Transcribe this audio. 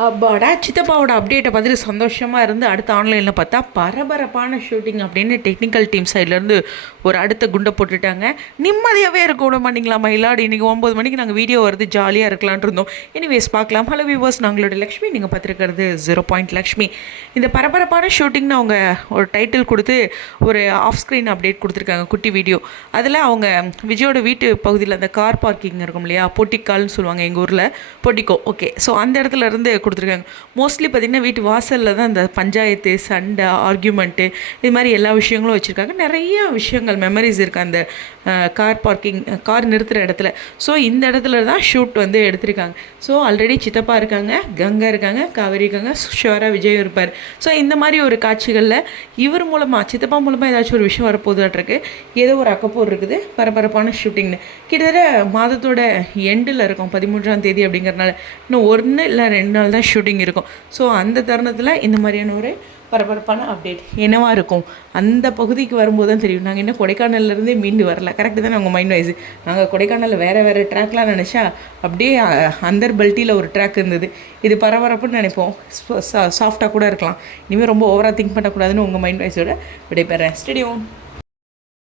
அப்பாடா சித்தப்பாவோட அப்டேட்டை பார்த்துட்டு சந்தோஷமாக இருந்து அடுத்த ஆன்லைனில் பார்த்தா பரபரப்பான ஷூட்டிங் அப்படின்னு டெக்னிக்கல் டீம் சைட்லேருந்து ஒரு அடுத்த குண்டை போட்டுட்டாங்க. நிம்மதியாகவே இருக்க விட மாட்டிங்களா மயிலாடு? இன்றைக்கி 9 மணிக்கு நாங்கள் வீடியோ வருது, ஜாலியாக இருக்கலான் இருந்தோம். எனிவேஸ் பார்க்கலாம். ஹலோ வியூவர்ஸ், நாங்களோட லக்ஷ்மி, நீங்கள் பார்த்துருக்கிறது 0 லக்ஷ்மி. இந்த பரபரப்பான ஷூட்டிங்னு அவங்க ஒரு டைட்டில் கொடுத்து ஒரு ஆஃப் ஸ்க்ரீன் அப்டேட் கொடுத்துருக்காங்க, குட்டி வீடியோ. அதில் அவங்க விஜயோட வீட்டு பகுதியில் அந்த கார் பார்க்கிங் இருக்கும் இல்லையா, பொட்டிக்கால்னு சொல்லுவாங்க எங்கள் ஊரில், பொட்டிக்கோ. ஓகே, ஸோ அந்த இடத்துல இருந்து கொடுத்துருக்காங்க. மோஸ்ட்லி பார்த்திங்கன்னா வீட்டு வாசலில் தான் இந்த பஞ்சாயத்து, சண்டை, ஆர்கியூமெண்ட்டு, இது மாதிரி எல்லா விஷயங்களும் வச்சுருக்காங்க. நிறைய விஷயங்கள், மெமரிஸ் இருக்குது அந்த கார் பார்க்கிங், கார் நிறுத்துகிற இடத்துல. ஸோ இந்த இடத்துல தான் ஷூட் வந்து எடுத்திருக்காங்க. ஸோ ஆல்ரெடி சித்தப்பா இருக்காங்க, கங்கா இருக்காங்க, காவேரி இருக்காங்க, ஷுவராக விஜயும் இருப்பார். ஸோ இந்த மாதிரி ஒரு காட்சிகளில் இவர் மூலமாக, சித்தப்பா மூலமாக ஏதாச்சும் ஒரு விஷயம் வரப்போகுதாட்டிருக்கு. ஏதோ ஒரு அக்கப்போர் இருக்குது, பரபரப்பான ஷூட்டிங்னு. கிட்டத்தட்ட மாதத்தோட எண்டில் இருக்கும், 13ஆம் தேதி அப்படிங்கிறனால இன்னும் 1 இல்லை 2 நாள் தான் ஷூட்டிங் இருக்கும். ஸோ அந்த தருணத்தில் இந்த மாதிரியான ஒரு பரபரப்பான அப்டேட் என்னவாக இருக்கும் அந்த பகுதிக்கு வரும்போது தான் தெரியும். நாங்கள் இன்னும் கொடைக்கானல்லேருந்தே மீண்டு வரல. கரெக்டு தானே உங்கள் மைண்ட் வைஸ்? நாங்கள் கொடைக்கானலில் வேறு ட்ராக்லாம் நினச்சா அப்படியே அந்தர் பல்ட்டியில் ஒரு ட்ராக் இருந்தது. இது பரபரப்புன்னு நினைப்போம், சாஃப்டாக கூட இருக்கலாம். இனிமேல் ரொம்ப ஓவராக திங்க் பண்ணக்கூடாதுன்னு உங்கள் மைண்ட் வைஸோட விடைபெறேன். ஸ்டேடியம்.